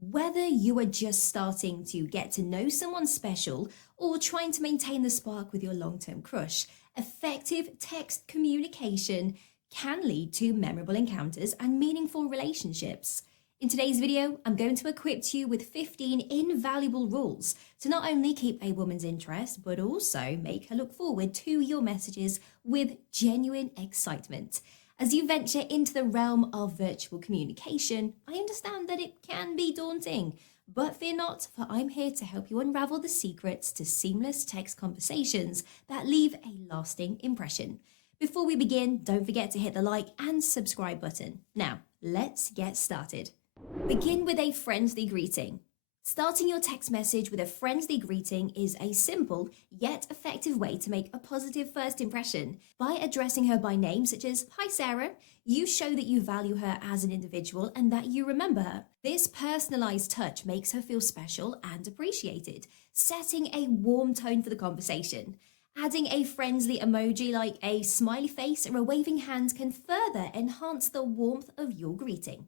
Whether you are just starting to get to know someone special or trying to maintain the spark with your long-term crush, effective text communication can lead to memorable encounters and meaningful relationships. In today's video, I'm going to equip you with 15 invaluable rules to not only keep a woman's interest, but also make her look forward to your messages with genuine excitement. As you venture into the realm of virtual communication, I understand that it can be daunting, but fear not, for I'm here to help you unravel the secrets to seamless text conversations that leave a lasting impression. Before we begin, don't forget to hit the like and subscribe button. Now, let's get started. Begin with a friendly greeting. Starting your text message with a friendly greeting is a simple yet effective way to make a positive first impression. By addressing her by name, such as "Hi Sarah," you show that you value her as an individual and that you remember her. This personalized touch makes her feel special and appreciated, setting a warm tone for the conversation. Adding a friendly emoji like a smiley face or a waving hand can further enhance the warmth of your greeting.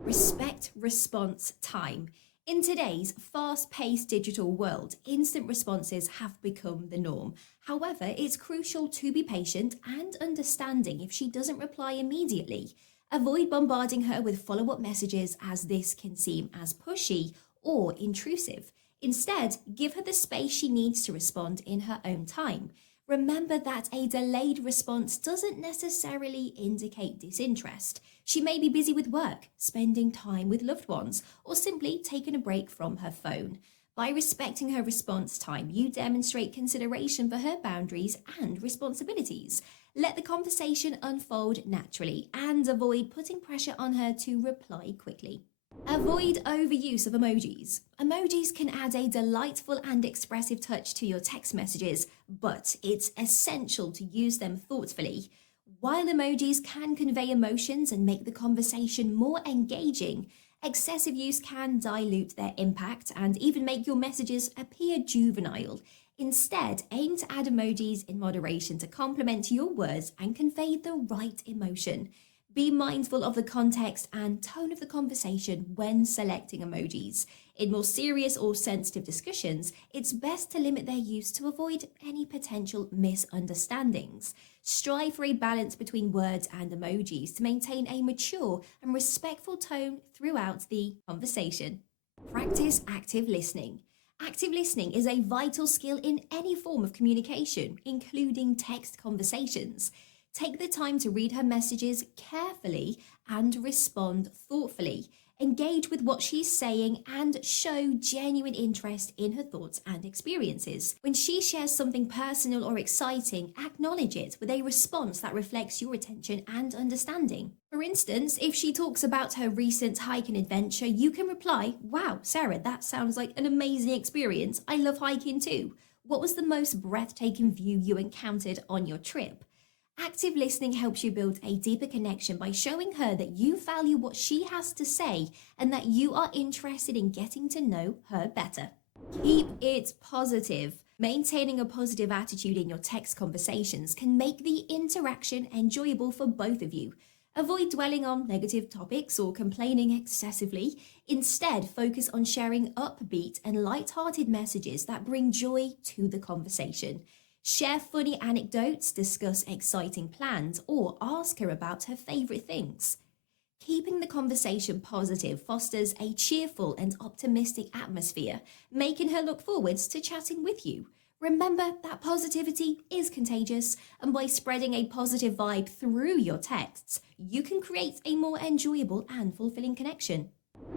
Respect response time. In today's fast-paced digital world, instant responses have become the norm. However, it's crucial to be patient and understanding if she doesn't reply immediately. Avoid bombarding her with follow-up messages, as this can seem as pushy or intrusive. Instead, give her the space she needs to respond in her own time. Remember that a delayed response doesn't necessarily indicate disinterest. She may be busy with work, spending time with loved ones, or simply taking a break from her phone. By respecting her response time, you demonstrate consideration for her boundaries and responsibilities. Let the conversation unfold naturally and avoid putting pressure on her to reply quickly. Avoid overuse of emojis. Emojis can add a delightful and expressive touch to your text messages, but it's essential to use them thoughtfully. While emojis can convey emotions and make the conversation more engaging, excessive use can dilute their impact and even make your messages appear juvenile. Instead, aim to add emojis in moderation to complement your words and convey the right emotion. Be mindful of the context and tone of the conversation when selecting emojis. In more serious or sensitive discussions, it's best to limit their use to avoid any potential misunderstandings. Strive for a balance between words and emojis to maintain a mature and respectful tone throughout the conversation. Practice active listening. Active listening is a vital skill in any form of communication, including text conversations. Take the time to read her messages carefully and respond thoughtfully. Engage with what she's saying and show genuine interest in her thoughts and experiences. When she shares something personal or exciting, acknowledge it with a response that reflects your attention and understanding. For instance, if she talks about her recent hiking adventure, you can reply, "Wow, Sarah, that sounds like an amazing experience. I love hiking too. What was the most breathtaking view you encountered on your trip?" Active listening helps you build a deeper connection by showing her that you value what she has to say and that you are interested in getting to know her better. Keep it positive. Maintaining a positive attitude in your text conversations can make the interaction enjoyable for both of you. Avoid dwelling on negative topics or complaining excessively. Instead, focus on sharing upbeat and light-hearted messages that bring joy to the conversation. Share funny anecdotes, discuss exciting plans, or ask her about her favorite things. Keeping the conversation positive fosters a cheerful and optimistic atmosphere, making her look forwards to chatting with you. Remember that positivity is contagious, and by spreading a positive vibe through your texts, you can create a more enjoyable and fulfilling connection.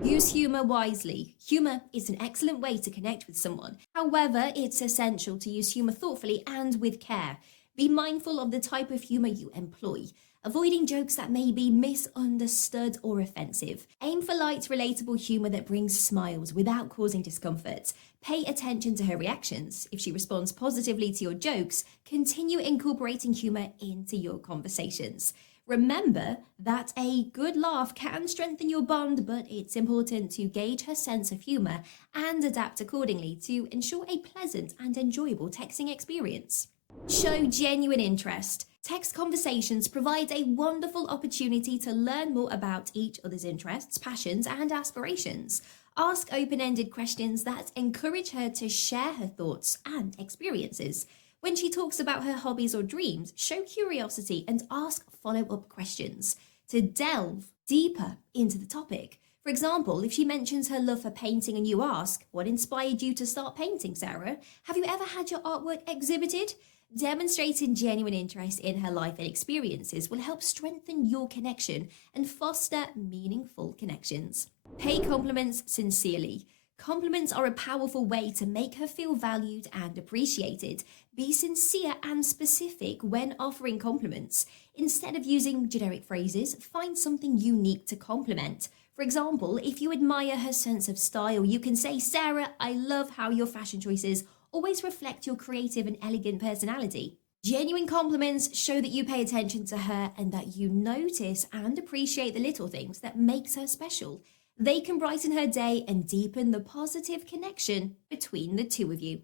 Use humor wisely. Humor is an excellent way to connect with someone. However, it's essential to use humor thoughtfully and with care. Be mindful of the type of humor you employ, avoiding jokes that may be misunderstood or offensive. Aim for light, relatable humor that brings smiles without causing discomfort. Pay attention to her reactions. If she responds positively to your jokes, continue incorporating humor into your conversations. Remember that a good laugh can strengthen your bond, but it's important to gauge her sense of humor and adapt accordingly to ensure a pleasant and enjoyable texting experience. Show genuine interest. Text conversations provide a wonderful opportunity to learn more about each other's interests, passions, and aspirations. Ask open-ended questions that encourage her to share her thoughts and experiences. When she talks about her hobbies or dreams, show curiosity and ask follow-up questions to delve deeper into the topic. For example, if she mentions her love for painting and you ask, "What inspired you to start painting, Sarah? Have you ever had your artwork exhibited?" Demonstrating genuine interest in her life and experiences will help strengthen your connection and foster meaningful connections. Pay compliments sincerely. Compliments are a powerful way to make her feel valued and appreciated. Be sincere and specific when offering compliments. Instead of using generic phrases, find something unique to compliment. For example, if you admire her sense of style, you can say, "Sarah, I love how your fashion choices always reflect your creative and elegant personality." Genuine compliments show that you pay attention to her and that you notice and appreciate the little things that makes her special. They can brighten her day and deepen the positive connection between the two of you.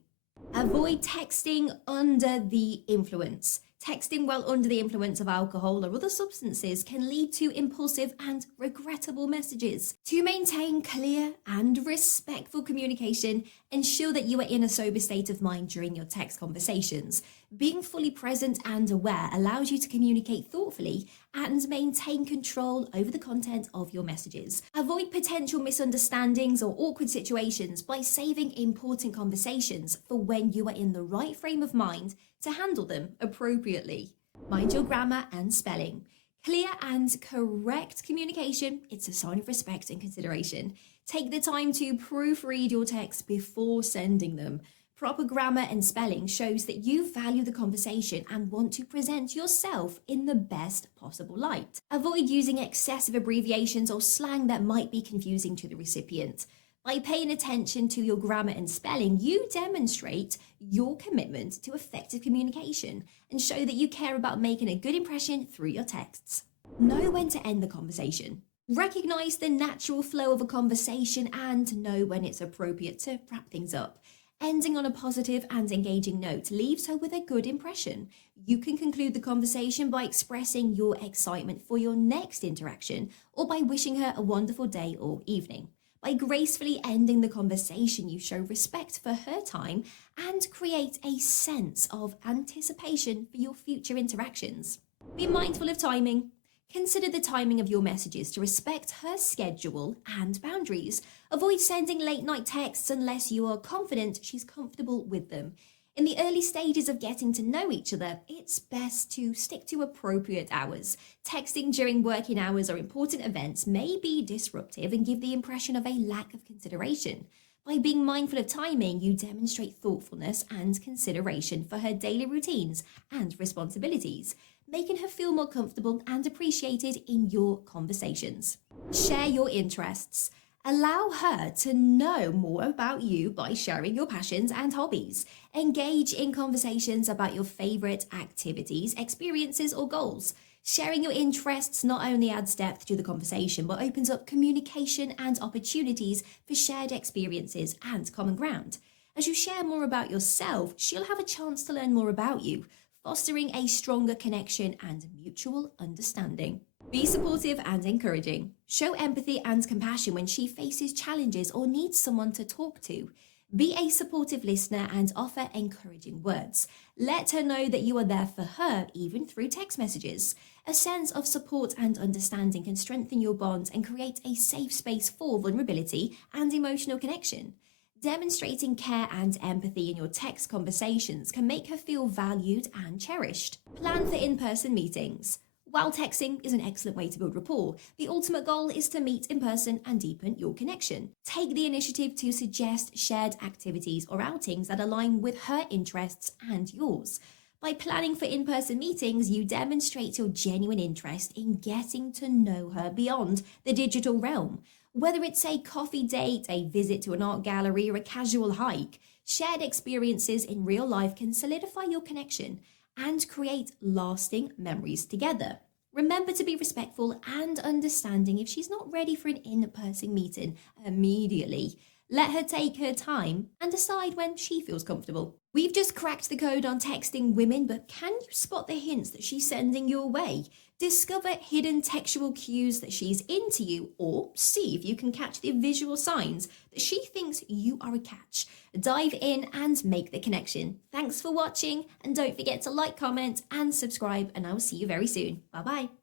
Avoid texting under the influence. Texting while under the influence of alcohol or other substances can lead to impulsive and regrettable messages. To maintain clear and respectful communication, ensure that you are in a sober state of mind during your text conversations. Being fully present and aware allows you to communicate thoughtfully and maintain control over the content of your messages. Avoid potential misunderstandings or awkward situations by saving important conversations for when you are in the right frame of mind to handle them appropriately. Mind your grammar and spelling. Clear and correct communication, it's a sign of respect and consideration. Take the time to proofread your text before sending them. Proper grammar and spelling shows that you value the conversation and want to present yourself in the best possible light. Avoid using excessive abbreviations or slang that might be confusing to the recipient. By paying attention to your grammar and spelling, you demonstrate your commitment to effective communication and show that you care about making a good impression through your texts. Know when to end the conversation. Recognize the natural flow of a conversation and know when it's appropriate to wrap things up. Ending on a positive and engaging note leaves her with a good impression. You can conclude the conversation by expressing your excitement for your next interaction or by wishing her a wonderful day or evening. By gracefully ending the conversation, you show respect for her time and create a sense of anticipation for your future interactions. Be mindful of timing. Consider the timing of your messages to respect her schedule and boundaries. Avoid sending late-night texts unless you are confident she's comfortable with them. In the early stages of getting to know each other, it's best to stick to appropriate hours. Texting during working hours or important events may be disruptive and give the impression of a lack of consideration. By being mindful of timing, you demonstrate thoughtfulness and consideration for her daily routines and responsibilities, making her feel more comfortable and appreciated in your conversations. Share your interests. Allow her to know more about you by sharing your passions and hobbies. Engage in conversations about your favorite activities, experiences, or goals. Sharing your interests not only adds depth to the conversation, but opens up communication and opportunities for shared experiences and common ground. As you share more about yourself, she'll have a chance to learn more about you, fostering a stronger connection and mutual understanding. Be supportive and encouraging. Show empathy and compassion when she faces challenges or needs someone to talk to. Be a supportive listener and offer encouraging words. Let her know that you are there for her, even through text messages. A sense of support and understanding can strengthen your bond and create a safe space for vulnerability and emotional connection. Demonstrating care and empathy in your text conversations can make her feel valued and cherished. Plan for in-person meetings. While texting is an excellent way to build rapport, the ultimate goal is to meet in person and deepen your connection. Take the initiative to suggest shared activities or outings that align with her interests and yours. By planning for in-person meetings, you demonstrate your genuine interest in getting to know her beyond the digital realm. Whether it's a coffee date, a visit to an art gallery, or a casual hike, shared experiences in real life can solidify your connection and create lasting memories together. Remember to be respectful and understanding if she's not ready for an in-person meeting immediately. Let her take her time and decide when she feels comfortable. We've just cracked the code on texting women, but can you spot the hints that she's sending your way? Discover hidden textual cues that she's into you, or see if you can catch the visual signs that she thinks you are a catch. Dive in and make the connection. Thanks for watching, and don't forget to like, comment, and subscribe, and I will see you very soon. Bye bye.